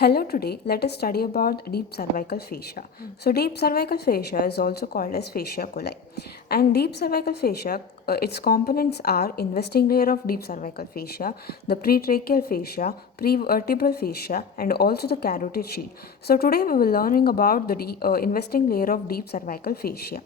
Hello, today let us study about deep cervical fascia. So, deep cervical fascia is also called as fascia coli. And deep cervical fascia, its components are investing layer of deep cervical fascia, the pretracheal fascia, prevertebral fascia, and also the carotid sheath. So, today we will learning about the investing layer of deep cervical fascia.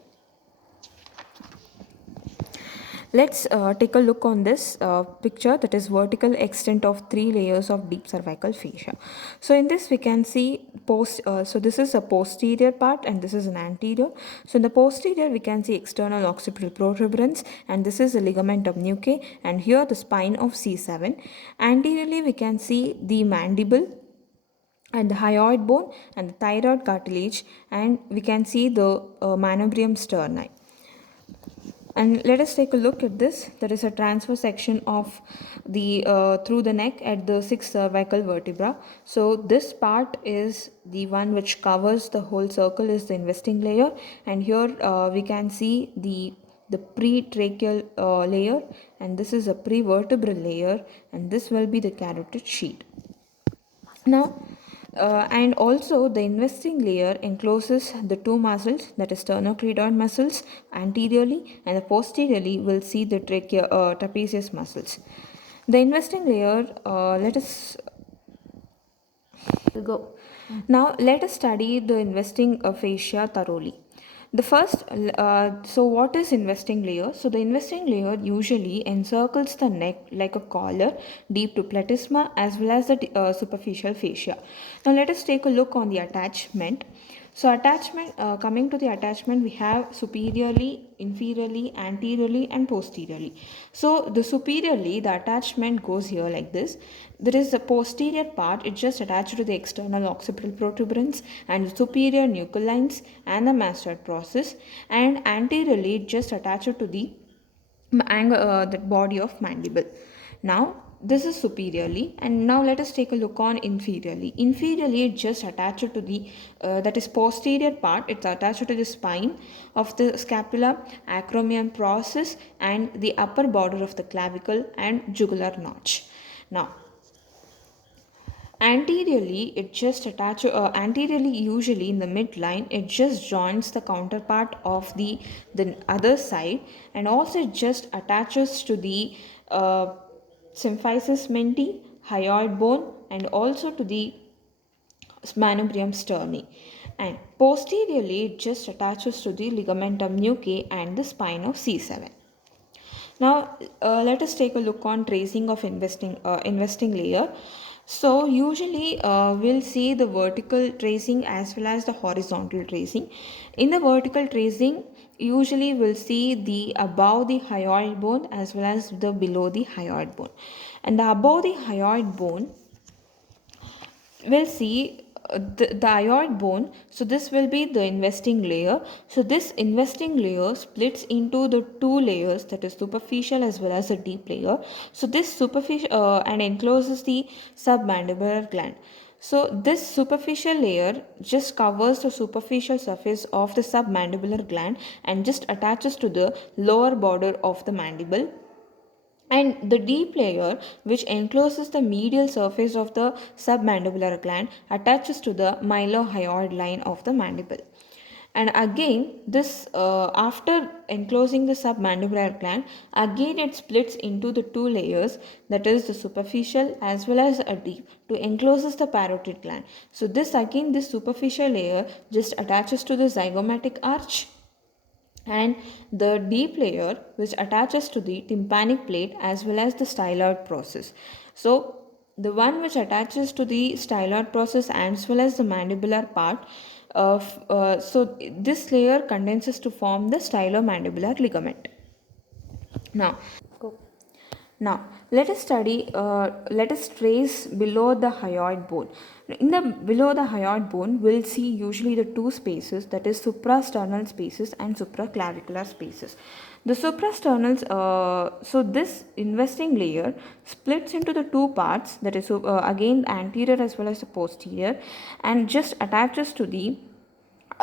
Let's take a look on this picture, that is vertical extent of three layers of deep cervical fascia. So in this we can see so this is a posterior part and this is an anterior. So in the posterior we can see external occipital protuberance and this is the ligamentum nuchae and here the spine of C7. Anteriorly we can see the mandible and the hyoid bone and the thyroid cartilage, and we can see the manubrium sterni. And let us take a look at this. There is a transverse section of the through the neck at the sixth cervical vertebra. So this part is the one which covers the whole circle, is the investing layer, and here we can see the pretracheal layer, and this is a prevertebral layer, and this will be the carotid sheath. Now, and also the investing layer encloses the two muscles, that is sternocleidoid muscles anteriorly, and the posteriorly will see the trapezius muscles. The investing layer, let us go. Now let us study the investing fascia thoroughly. The first, so what is investing layer? So the investing layer usually encircles the neck like a collar deep to platysma as well as the superficial fascia. Now let us take a look on the attachment. So attachment, coming to the attachment, we have superiorly, inferiorly, anteriorly and posteriorly. So the superiorly, the attachment goes here like this. There is the posterior part, it just attached to the external occipital protuberance and the superior nuchal lines and the mastoid process, and anteriorly it just attached to the body of mandible. Now this is superiorly, and now let us take a look on inferiorly. Inferiorly it just attached to the that is posterior part, it's attached to the spine of the scapula, acromion process and the upper border of the clavicle and jugular notch. Now anteriorly, it just anteriorly usually in the midline, it just joins the counterpart of the other side, and also it just attaches to the symphysis menti, hyoid bone, and also to the manubrium sterni. And posteriorly, it just attaches to the ligamentum nuchae and the spine of C7. Now let us take a look on tracing of investing layer. So usually we'll see the vertical tracing as well as the horizontal tracing. In the vertical tracing, usually we'll see the above the hyoid bone as well as the below the hyoid bone. And the above the hyoid bone, we'll see the hyoid bone. So this will be the investing layer. So this investing layer splits into the two layers, that is superficial as well as a deep layer. So this superficial and encloses the submandibular gland. So this superficial layer just covers the superficial surface of the submandibular gland and just attaches to the lower border of the mandible, and the deep layer, which encloses the medial surface of the submandibular gland, attaches to the mylohyoid line of the mandible. And again, this after enclosing the submandibular gland, again it splits into the two layers, that is the superficial as well as a deep, to encloses the parotid gland. So this again, this superficial layer just attaches to the zygomatic arch, and the deep layer which attaches to the tympanic plate as well as the styloid process. So the one which attaches to the styloid process as well as the mandibular part of so this layer condenses to form the stylomandibular ligament. Now now, let us trace below the hyoid bone. In the below the hyoid bone, we'll see usually the two spaces, that is suprasternal spaces and supraclavicular spaces. The suprasternal, so this investing layer splits into the two parts, that is again anterior as well as the posterior, and just attaches to the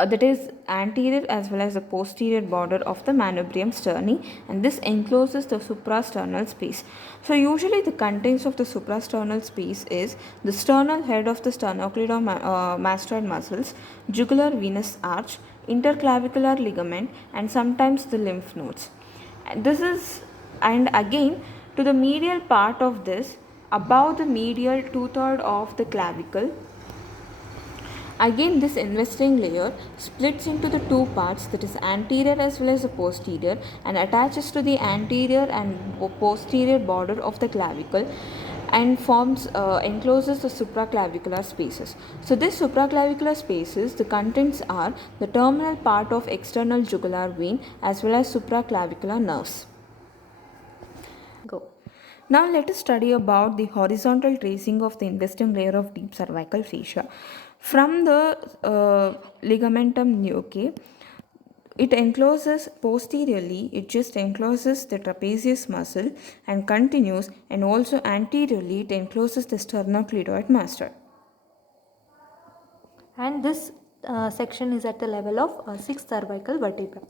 that is anterior as well as the posterior border of the manubrium sterni, and this encloses the suprasternal space. So usually the contents of the suprasternal space is the sternal head of the sternocleidomastoid muscles, jugular venous arch, interclavicular ligament, and sometimes the lymph nodes. And this is, and again, to the medial part of this, above the medial two-third of the clavicle. Again, this investing layer splits into the two parts, that is anterior as well as the posterior, and attaches to the anterior and posterior border of the clavicle and forms encloses the supraclavicular spaces. So this supraclavicular spaces, the contents are the terminal part of external jugular vein as well as supraclavicular nerves. Go. Now let us study about the horizontal tracing of the investing layer of deep cervical fascia. From the ligamentum nuchae, it encloses posteriorly, it just encloses the trapezius muscle and continues, and also anteriorly it encloses the sternocleidoid mastoid. And this section is at the level of 6th cervical vertebra.